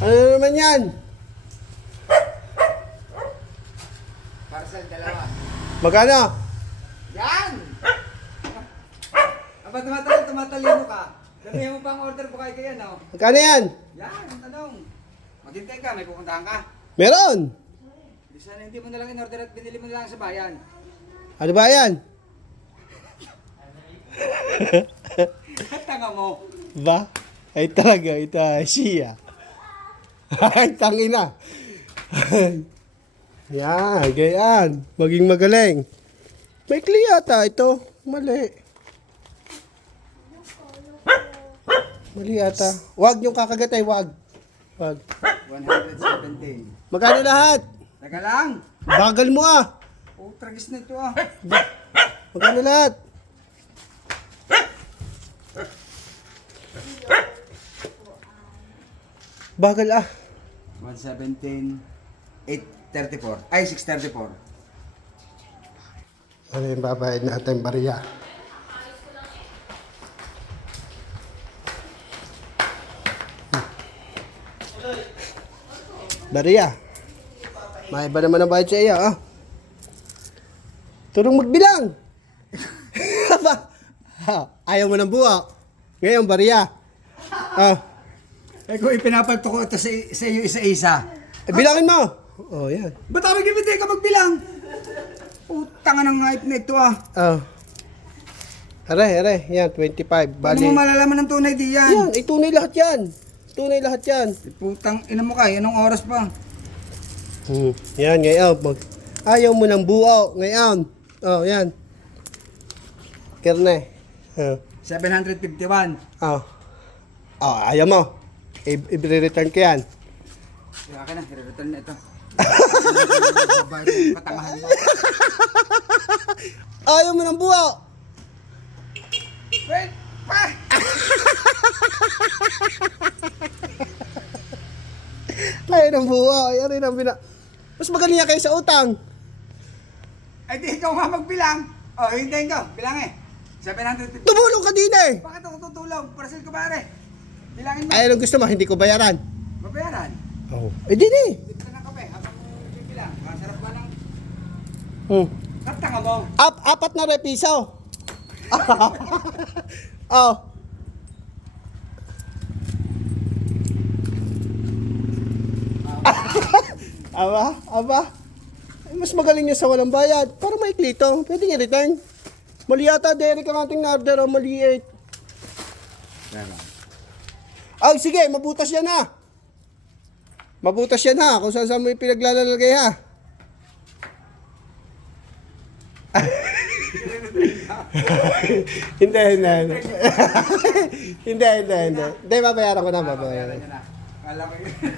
Ano naman yan? Parcel dalawa. Magkano? Yan! Aba, tumatalino ka. Damihan mo pa ang order po kayo kaya, no? Magkano yan? Yan, ang tanong. Maghintay ka, may pupuntahan ka. Meron. Di sana hindi mo na lang in-order at binili mo na lang sa bayan. Ano ba yan? Tanga mo. Ba? Ay talaga, ito siya. Ay, tangina. Yan, gayaan. Maging magaling. May yata ito. Mali. Mali yata. Wag yung kakagatay, wag. Wag. 117. Magkano lahat? Teka lang. Bagal mo ah. Oh, tragis na ito ah. Magkano lahat? Bagal ah. 117. 834. Ay, 634. Ano yung babayad natin, Maria? Maria, may iba naman ang bayad sa iyo, ah. Turong magbilang. Ayaw mo ng buwa. Ngayon, Maria. Ah, Eh kung ipinapalto ko ito sa iyo isa-isa. bilangin mo. Oh, yan. Ba't ako nag-ibigay ka magbilang? Utang ng hype na ito ah. Ah. Are. Yan, 25. Paano Bali. mo malalaman ng tunay di Yan, yan? itunay lahat yan. Tunay lahat yan. Putang ina mo kay, anong oras pa? Yan, ngayon. Ayaw mo ng buo. Ngayon. Oh, yan. Kerne. 751. Oh. Oh, ayaw mo. I-return ko yan. Kaya ka na, i-return na ito. Babayad mo, katangahan mo. Ayaw mo ng buo. Wait! Pa! Ayaw ng buo. Ayaw rin ang Mas magaling niya kayo sa utang. Ay di ikaw nga magbilang. Oh, hintayin ko. Bilang eh. 750. Tumulong ka din eh. Bakit ako tutulong? Parcel ko pare. Bilangin mo. Ay, anong gusto mo? Hindi ko bayaran. Mabayaran. Oh. Eh, di eh. Dito na ng kape. Habang bibilang. Masarap ba ng... Hmm. Katanga mo. Apat na repiso. Oh. Aba. Eh, mas magaling niya sa walang bayad. Para maikli to. Pwede niya return. Mali yata, Derek, ang ating na-order. Oh, maliit. Ay, sige, mabutas yan ha. Mabutas yan ha. Kung saan mo yung pinaglalagay ha. Hindi. Hindi, babayaran ko na, babayaran. Alam ko yun.